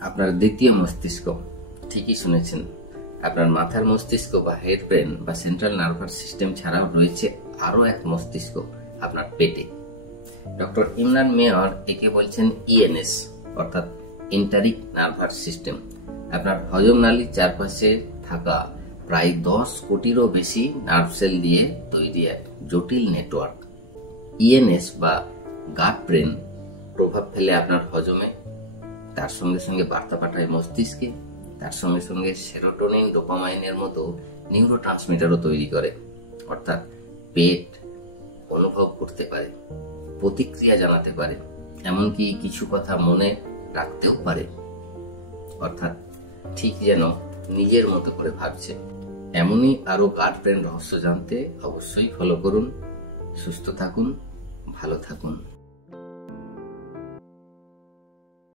আপনার দ্বিতীয় মস্তিষ্ক, ঠিকই শুনেছেন। আপনার মাথার মস্তিষ্ক বা হেড ব্রেন বা সেন্ট্রাল নার্ভাস সিস্টেম ছাড়াও রয়েছে আরো এক মস্তিষ্ক আপনার পেটে। ডক্টর ইমরান মেয়র একে বলছেন ইএনএস অর্থাৎ এন্টারিক নার্ভাস সিস্টেম। আপনার হজম নালীর চারপাশে থাকা প্রায় 10 কোটিরও বেশি নার্ভ সেল দিয়ে তৈরি এক জটিল নেটওয়ার্ক। ইএনএস বা গাট ব্রেন প্রভাব ফেলে আপনার হজমে, তার সঙ্গে সঙ্গে বার্তা পাঠায় মস্তিষ্কে, তার সঙ্গে সঙ্গে সেরোটোনিন, ডোপামাইনের মতো নিউরোট্রান্সমিটারও তৈরি করে। অর্থাৎ পেট অনুভব করতে পারে, প্রতিক্রিয়া জানাতে পারে, এমনকি কিছু কথা মনে রাখতেও পারে। অর্থাৎ ঠিক যেন নিজের মতো করে ভাবছে। এমনই আরো গাট ব্রেন রহস্য জানতে অবশ্যই ফলো করুন। সুস্থ থাকুন, ভালো থাকুন।